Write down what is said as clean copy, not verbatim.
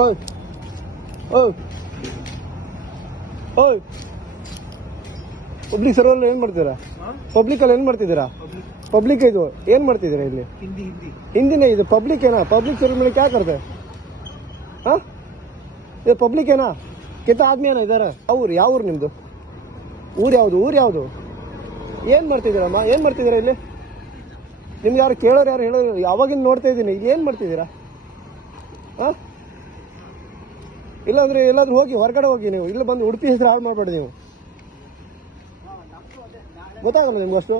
ಓಯ್ ಓಯ್ ಓಯ್ ಪಬ್ಲಿಕ್ ಸರ್ವರ್ ಏನು ಮಾಡ್ತೀರಾ? ಪಬ್ಲಿಕಲ್ಲಿ ಏನು ಮಾಡ್ತಿದ್ದೀರಾ? पब्लिक है जो ಏನ್ ಮಾಡ್ತಿದ್ದೀರಾ ಇಲ್ಲಿ? ಹಿಂದಿನೇ ಇದು ಪಬ್ಲಿಕ್ ಏನಾ? ಪಬ್ಲಿಕ್ सर्विस में क्या करते हैं? हाँ ये पब्लिक है ना? कितना आदमी है ना इधर? ಅವ್ರು ಯಾವ ಊರು ನಿಮ್ದು? ಊರು ಯಾವುದು? ಏನ್ ಮಾಡ್ತಿದ್ದೀರಮ್ಮ? ಏನ್ ಮಾಡ್ತಿದ್ದೀರಾ ಇಲ್ಲಿ? ನಿಮ್ಗೆ ಯಾರು ಕೇಳೋರು ಯಾರು ಹೇಳೋರು? ಯಾವಾಗಿಂದ ನೋಡ್ತಾ ಇದ್ದೀನಿ. ಇಲ್ಲಿ ಏನ್ ಮಾಡ್ತಿದ್ದೀರಾ? ಹಾಂ ಇಲ್ಲಾಂದ್ರೆ ಎಲ್ಲಾದ್ರೂ ಹೋಗಿ ಹೊರಗಡೆ ಹೋಗಿ. ನೀವು ಇಲ್ಲಿ ಬಂದು ಉಡುಪಿ ಹೆಸರು ಹಾಳು ಮಾಡಬೇಡಿ. ನೀವು ಗೊತ್ತಾಗಲ್ಲ ನಿಮ್ಗೆ ಅಷ್ಟು?